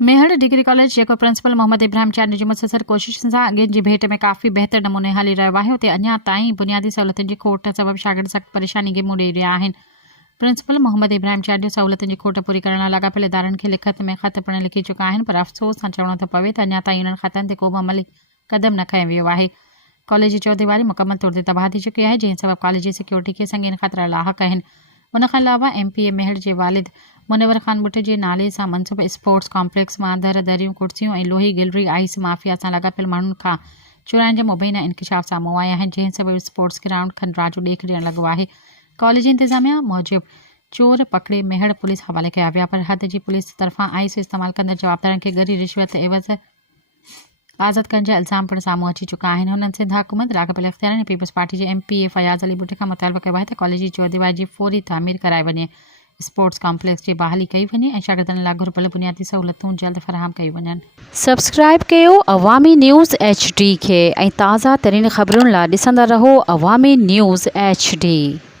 मेहर degree college जेको प्रिंसिपल मोहम्मद इब्राहिम चांद जी मुसलसल कोशिशुनि सां अॻियुनि जी भेट में काफ़ी बहितर नमूने हली रहियो आहे, उते अञा ताईं बुनियादी सहूलियतुनि जी खोट सबबि शागिर्द सख़्त परेशानी खे मुंहुं ॾेई रहिया आहिनि। प्रिंसिपल मोहम्मद इब्राहिम चांद सहूलियतुनि जी खोट पूरी करण लाइ लाॻापियल इदारनि खे लिखत में ख़त पिणु लिखी चुका आहिनि, पर अफ़सोस सां चवणो थो पवे त अञा ताईं इन्हनि ख़तनि ते को बि अमली क़दम न खंयो वियो आहे। कॉलेज जी चौधीवारी मुकमल तौर ते तबाह थी चुकी आहे, जंहिं सबबि कॉलेज जी सिक्योरिटी खे संगीन ख़तरा लाहक आहिनि। उन खां अलावा MPA मेहर जे वालिद मुनवर ख़ान बुट जे नाले सां मनसूब स्पोर्ट्स कॉम्प्लेक्स मां दरियूं कुर्सियूं ऐं लोही गिलरी आइस माफ़िया सां लाॻापियल माण्हुनि खां चुराइण जा मुबैना इंकिशाफ साम्हूं आया आहिनि, जंहिं सबबि स्पोर्ट्स ग्राउंड खंडरा जो ॾेख ॾियणु लॻो आहे। कॉलेज इंतिज़ामिया मूजिबि चोर पकड़े मेहर पुलिस हवाले कया विया, पर हद जी पुलिस तरफ़ां आइस इस्तेमालु कंदड़ जवाबदारनि खे गरी रिश्वत एवज़ आज़ाद करण जा इल्ज़ाम पिणु साम्हूं अची चुका आहिनि। हुननि सिंध हुकूमत लाॻापियल इख़्तियारनि ऐं पीपल्स पार्टी जे MPA फयाज़ अली बुट खां मुतालबो कयो आहे त कॉलेज जी चौधीवारी जी फौरी तामीर कराए वञे, स्पोर्ट्स कॉम्प्लेक्स जी बहाली कई वञे ऐं शागिर्दनि लाइ घुरिबल बुनियादी सहूलियतूं जल्द फराहम कयूं वञनि। सब्सक्राइब कयो अवामी न्यूज़ HD खे ऐं ताज़ा तरीन ख़बरुनि लाइ ॾिसंदा रहो अवामी न्यूज़ HD।